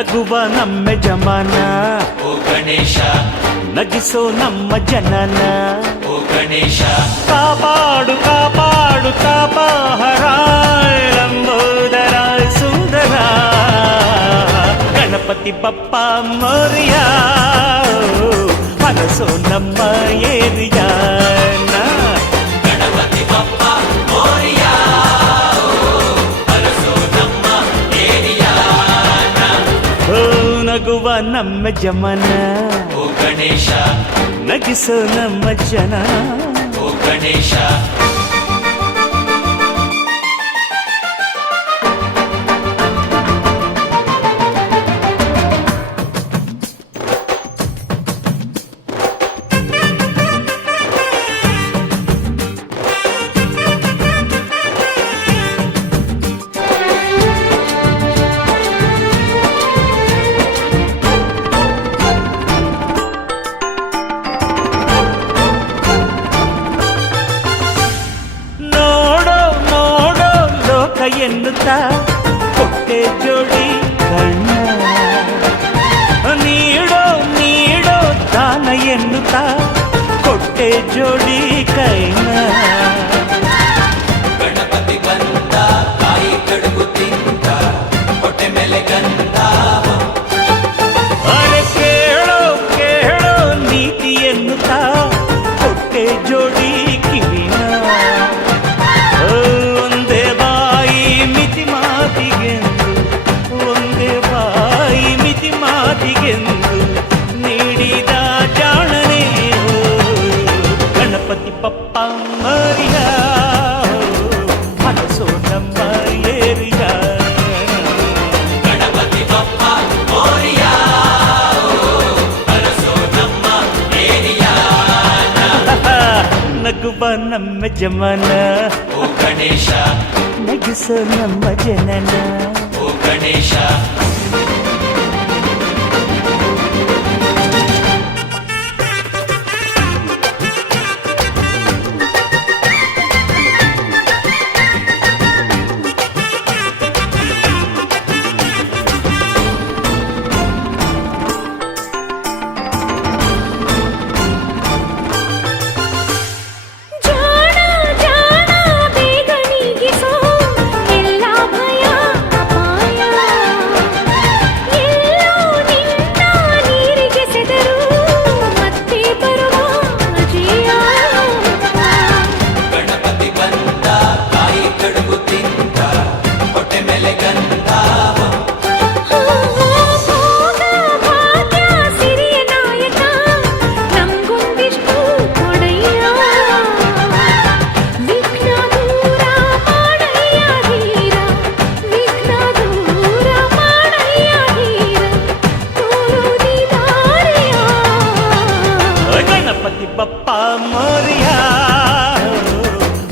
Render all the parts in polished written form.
ನಗುವ ನಮ್ಮ ಜಮಾನ ಓ ಗಣೇಶ ನಗಿಸೋ ನಮ್ಮ ಜನನ ಓ ಗಣೇಶ ಕಾಪಾಡು ಕಾಪಾಡು ತಾಪಹರ ಲಂಬೋದರ ಸುಂದರ ಗಣಪತಿ ಬಪ್ಪ ಮೋರಿಯ ಹರಸೋ ನಮ್ಮ ಏರಿಯಾನ ಗಣಪತಿ ಬಪ್ಪ ಮೋರಿಯ ಹರಸೋ ನಮ್ಮ ಏರಿಯಾನ ಓ ನಗುವ ನಮ್ಮ ಜಮನ ಓ ಗಣೇಶ ನಗಿಸೋ ನಮ್ಮ ಜನ ಓ ಗಣೇಶ ಎನ್ನುತ್ತಾ ಕೊಟ್ಟೆ ಜೋಡಿ ಕಣ್ಣ ನೀಡೋ ನೀಡೋ ದಾನ ಎನ್ನುತ್ತಾ ಕೊಟ್ಟೆ ಜೋಡಿ ಕೈನ ಗಣಪತಿ ಬಂದ ಕಾಯಿ ಕಡುಗು ತಿಂದ ಹೊಟ್ಟೆ ಮೇಲೆ ಗಂಧ ಅರೆ ಕೇಳೋ ಕೇಳೋ ನೀತಿ ಎನ್ನುತ್ತಾ ಕೊಟ್ಟೆ ಜೋಡಿ ಕಿವಿನ ಒಂದೇ ಬಾಯಿ ಮಿತಿ ಮಾತಿಗೆಂದು ನೀಡಿದ ಜಾಣನೆ ಗಣಪತಿ ಪಪ್ಪ ಮರಿಯ ಹರಸೋ ನಮ್ಮ ಏರಿಯ ಗಣಪತಿ ಬಪ್ಪ ಮೋರಿಯ ಹರಸೋ ನಮ್ಮ ಏರಿಯಾನ ನಗುವ ನಮ್ಮ ಜಮನ ಓ ಗಣೇಶ ನಗಿಸೋ ನಮ್ಮ ಜನನ ಓ ಗಣೇಶ ಬಪ್ಪ ಮೋರಿಯ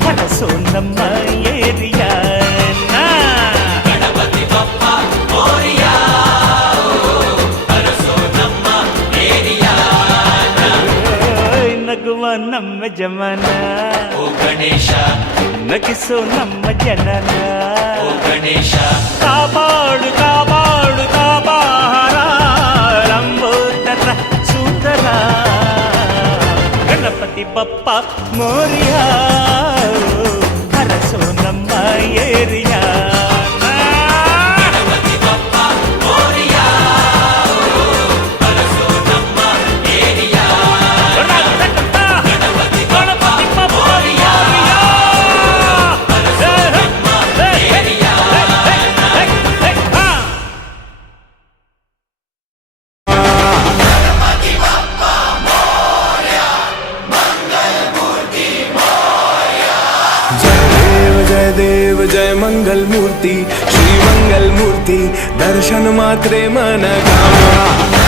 ಹರಸೋ ನಮ್ಮ ಏರಿಯ ಗಣಪತಿ ಬಪ್ಪ ಮೋರಿಯ ಹರಸೋ ನಮ್ಮ ಏರಿಯಾ ನಗುವ ನಮ್ಮ ಜಮನ ಓ ಗಣೇಶ ನಗಿಸೋ ನಮ್ಮ ಜನನ ಓ ಗಣೇಶ ಕಾಪಾಡು ಕಾಪಾಡು ತಾಪಹರ ಲಂಬೋದರ ಸುಂದರ ಗಣಪತಿ ಬಪ್ಪ ಮೋರಿಯ ಹರಸೋ ನಮ್ಮ ಏರಿಯ ಗಣಪತಿ ಬಪ್ಪ ಮೋರಿಯ ಹರಸೋ ನಮ್ಮ ಏರಿಯಾ ಗಣಪತಿ ಬಪ್ಪ ಮೋರಿಯ ಹರಸೋ ನಮ್ಮ ಏರಿಯಾ देव जय मंगल मूर्ति श्री मंगल मूर्ति दर्शन मात्रे मन कामा।